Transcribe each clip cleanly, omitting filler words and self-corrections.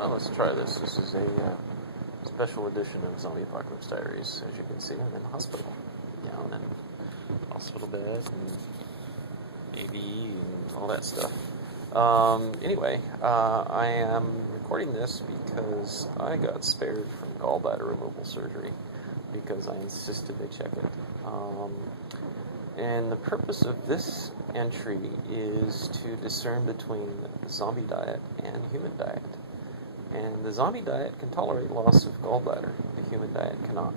Well, let's try this. This is a special edition of Zombie Apocalypse Diaries. As you can see, I'm in the hospital. Down in hospital bed and AV and all that stuff. Anyway, I am recording this because I got spared from gallbladder removal surgery because I insisted they check it. And the purpose of this entry is to discern between the zombie diet and human diet. And the zombie diet can tolerate loss of gallbladder. The human diet cannot.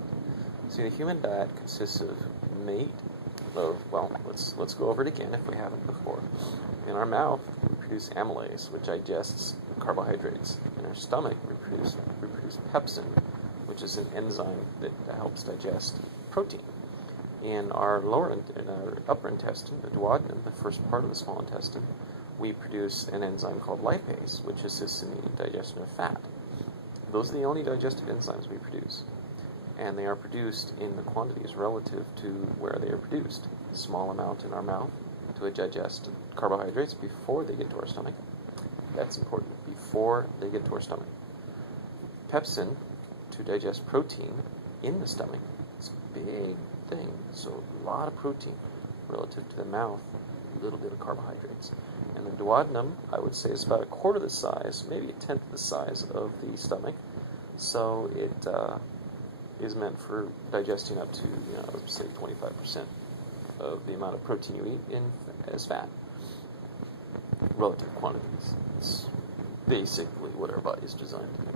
See, the human diet consists of meat. Let's go over it again if we haven't before. In our mouth, we produce amylase, which digests carbohydrates. In our stomach, we produce pepsin, which is an enzyme that helps digest protein. In our upper intestine, the duodenum, the first part of the small intestine, we produce an enzyme called lipase, which assists in the digestion of fat. Those are the only digestive enzymes we produce. And they are produced in the quantities relative to where they are produced. A small amount in our mouth to digest carbohydrates before they get to our stomach. That's important, before they get to our stomach. Pepsin to digest protein in the stomach. It's a big thing. So a lot of protein relative to the mouth, a little bit of carbohydrates. And the duodenum, I would say, is about a quarter the size, maybe a tenth the size of the stomach. So it is meant for digesting up to, say 25% of the amount of protein you eat as fat. Relative quantities. It's basically what our body is designed to do.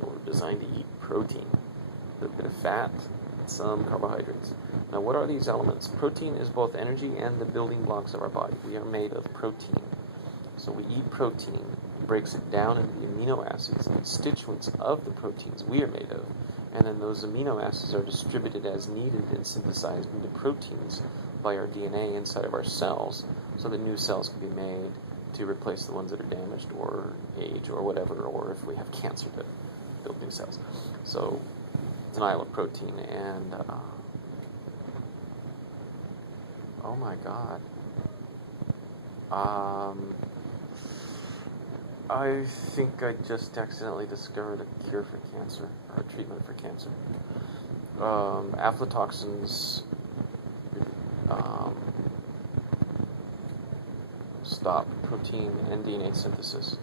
We're designed to eat protein, a little bit of fat, some carbohydrates. Now, what are these elements? Protein is both energy and the building blocks of our body. We are made of protein. So we eat protein, breaks it down into the amino acids, the constituents of the proteins we are made of, and then those amino acids are distributed as needed and synthesized into proteins by our DNA inside of our cells, so that new cells can be made to replace the ones that are damaged or age or whatever, or if we have cancer to build new cells. So denial of protein and oh my god, I think I just accidentally discovered a cure for cancer, or a treatment for cancer. Aflatoxins stop protein and DNA synthesis.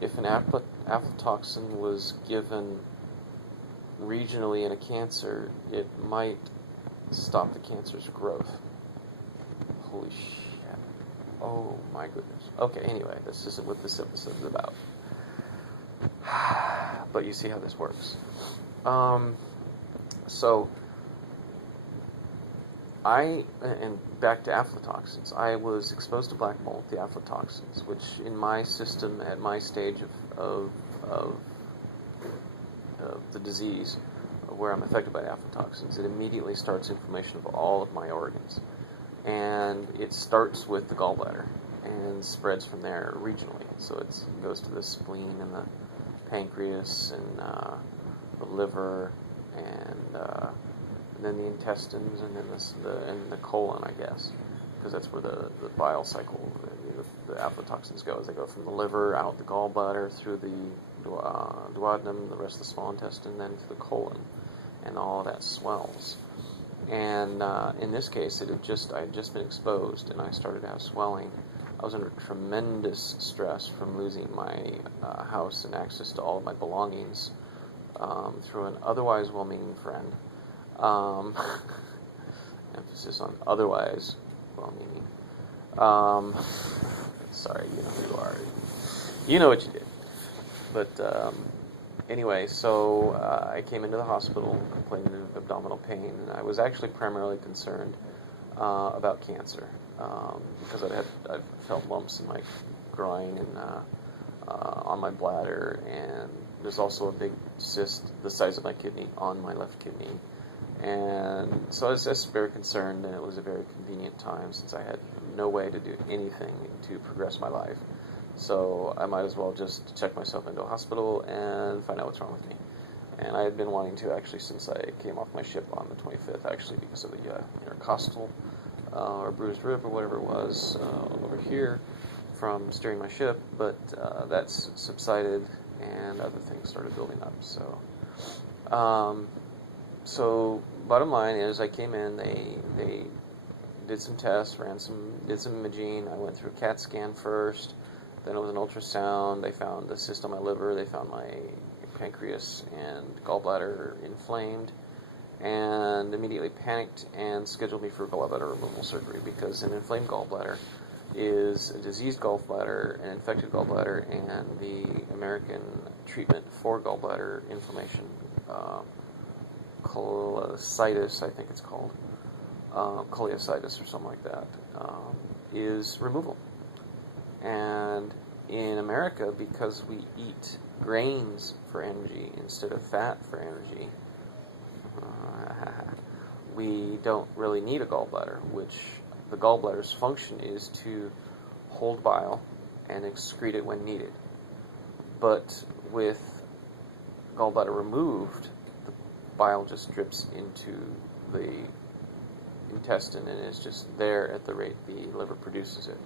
If an aflatoxin was given regionally in a cancer, it might stop the cancer's growth. Holy shit. Oh my goodness. Okay, anyway, this isn't what this episode is about. But you see how this works. And back to aflatoxins, I was exposed to black mold, the aflatoxins, which in my system, at my stage of the disease, where I'm affected by aflatoxins, it immediately starts inflammation of all of my organs. And it starts with the gallbladder and spreads from there regionally. So it goes to the spleen and the pancreas and the liver and then the intestines and then the colon, I guess, because that's where the bile cycle, the aflatoxins go. As they go from the liver out the gallbladder through the duodenum, the rest of the small intestine, then to the colon, and all of that swells. And in this case, I had just been exposed, and I started to have swelling. I was under tremendous stress from losing my house and access to all of my belongings through an otherwise well-meaning friend. Emphasis on otherwise well-meaning. Sorry, you know who you are. You know what you did. But anyway, so I came into the hospital complaining of abdominal pain, and I was actually primarily concerned about cancer because I'd felt lumps in my groin and on my bladder, and there's also a big cyst the size of my kidney on my left kidney. And so I was just very concerned, and it was a very convenient time since I had no way to do anything to progress my life. So I might as well just check myself into a hospital and find out what's wrong with me. And I had been wanting to actually since I came off my ship on the 25th, actually because of the intercostal or bruised rib or whatever it was over here from steering my ship. But that's subsided, and other things started building up. So bottom line is, I came in. They did some tests, did some imaging. I went through a CAT scan first, then it was an ultrasound. They found the cyst on my liver. They found my pancreas and gallbladder inflamed, and immediately panicked and scheduled me for gallbladder removal surgery, because an inflamed gallbladder is a diseased gallbladder, an infected gallbladder, and the American treatment for gallbladder inflammation, cholecitis, I think it's called, cholecitis or something like that, is removal. And in America, because we eat grains for energy instead of fat for energy, we don't really need a gallbladder, which the gallbladder's function is to hold bile and excrete it when needed. But with gallbladder removed, the bile just drips into the intestine and is just there at the rate the liver produces it,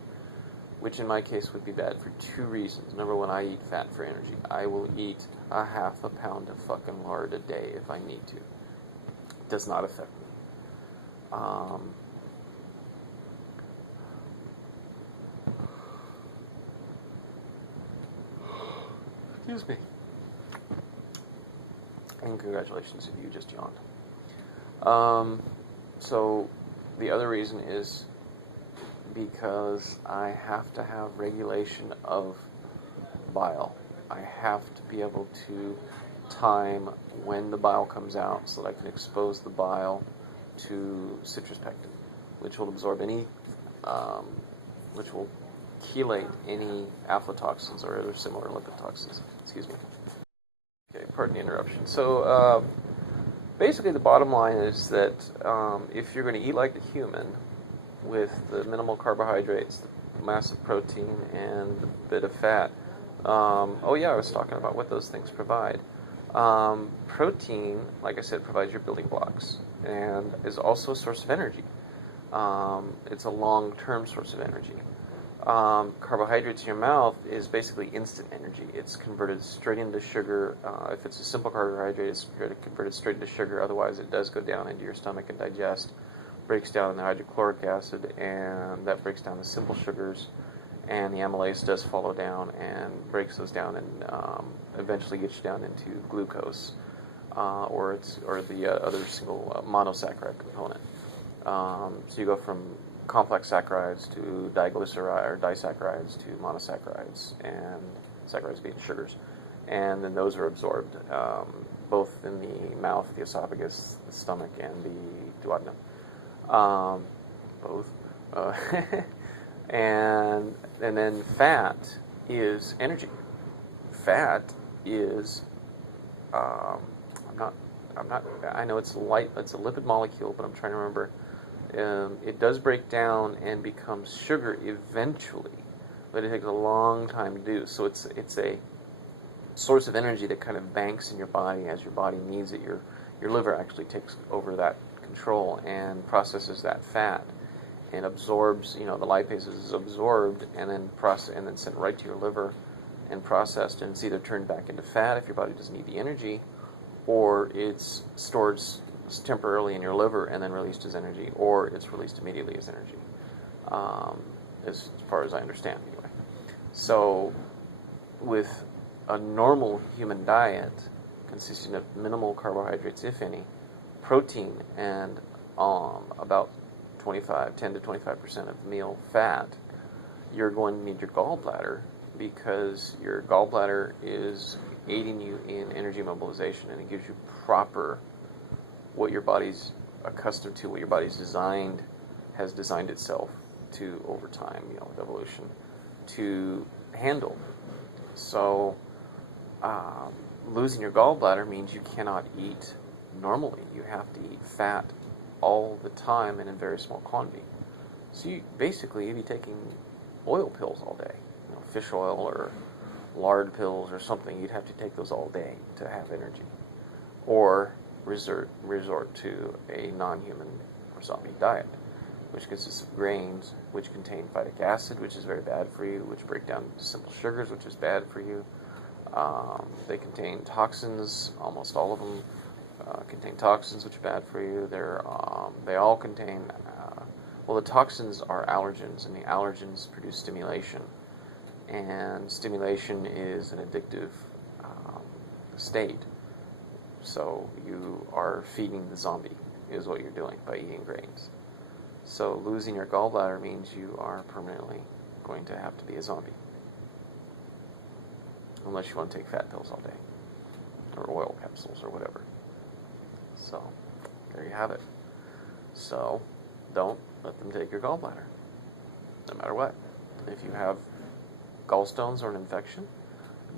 which in my case would be bad for two reasons. Number one, I eat fat for energy. I will eat a half a pound of fucking lard a day if I need to. It does not affect me. Excuse me. And congratulations if you just yawned. So the other reason is because I have to have regulation of bile. I have to be able to time when the bile comes out so that I can expose the bile to citrus pectin, which will absorb any, which will chelate any aflatoxins or other similar lipid toxins. Excuse me. Okay, pardon the interruption. So basically the bottom line is that if you're going to eat like a human with the minimal carbohydrates, the massive protein, and the bit of fat, oh yeah, I was talking about what those things provide. Protein, like I said, provides your building blocks and is also a source of energy. It's a long-term source of energy. Carbohydrates in your mouth is basically instant energy. It's converted straight into sugar. If it's a simple carbohydrate, it's converted straight into sugar. Otherwise, it does go down into your stomach and digest, breaks down the hydrochloric acid, and that breaks down the simple sugars. And the amylase does follow down and breaks those down and eventually gets you down into glucose or the other single monosaccharide component. So you go from complex saccharides to diglyceride or disaccharides to monosaccharides, and saccharides being sugars, and then those are absorbed both in the mouth, the esophagus, the stomach, and the duodenum. Both. And then fat is energy. Fat is I know it's light. It's a lipid molecule, but I'm trying to remember. It does break down and becomes sugar eventually, but it takes a long time to do. So it's a source of energy that kind of banks in your body as your body needs it. Your liver actually takes over that control and processes that fat and absorbs. The lipase is absorbed and then sent right to your liver and processed, and it's either turned back into fat if your body doesn't need the energy, or it's stored temporarily in your liver and then released as energy, or it's released immediately as energy, as far as I understand anyway. So with a normal human diet consisting of minimal carbohydrates, if any, protein, and about 10 to 25% of meal fat, you're going to need your gallbladder, because your gallbladder is aiding you in energy mobilization, and it gives you proper what your body's accustomed to, what your body's has designed itself to over time, with evolution, to handle. So losing your gallbladder means you cannot eat normally. You have to eat fat all the time and in very small quantity. So you'd be taking oil pills all day, fish oil or lard pills or something. You'd have to take those all day to have energy, or resort to a non-human or zombie diet, which consists of grains, which contain phytic acid, which is very bad for you, which break down simple sugars, which is bad for you, They contain toxins. Almost all of them contain toxins, which are bad for you. They all contain. Well, the toxins are allergens, and the allergens produce stimulation, and stimulation is an addictive state. So you are feeding the zombie, is what you're doing by eating grains. So losing your gallbladder means you are permanently going to have to be a zombie. Unless you want to take fat pills all day, or oil capsules, or whatever. So, there you have it. So, don't let them take your gallbladder, no matter what. If you have gallstones or an infection,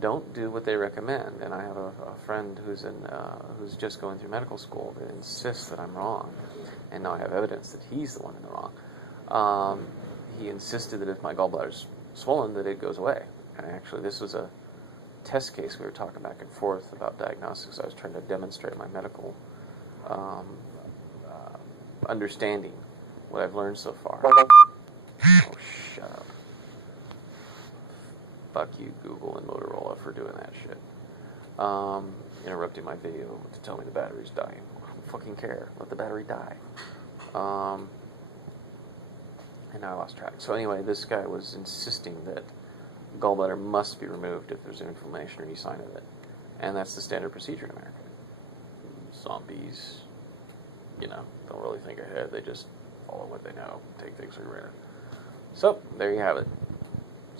don't do what they recommend. And I have a friend who's just going through medical school that insists that I'm wrong, and now I have evidence that he's the one in the wrong. He insisted that if my gallbladder's swollen, that it goes away. And actually, this was a test case. We were talking back and forth about diagnostics. I was trying to demonstrate my medical understanding, what I've learned so far. Oh, shut up. Fuck you, Google and Motorola, for doing that shit. Interrupting my video to tell me the battery's dying. I don't fucking care. Let the battery die. And now I lost track. So anyway, this guy was insisting that gallbladder must be removed if there's inflammation or any sign of it. And that's the standard procedure in America. Zombies, don't really think ahead. They just follow what they know, take things for granted. So, there you have it.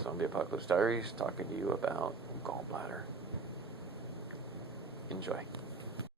Zombie Apocalypse Diaries, talking to you about gallbladder. Enjoy.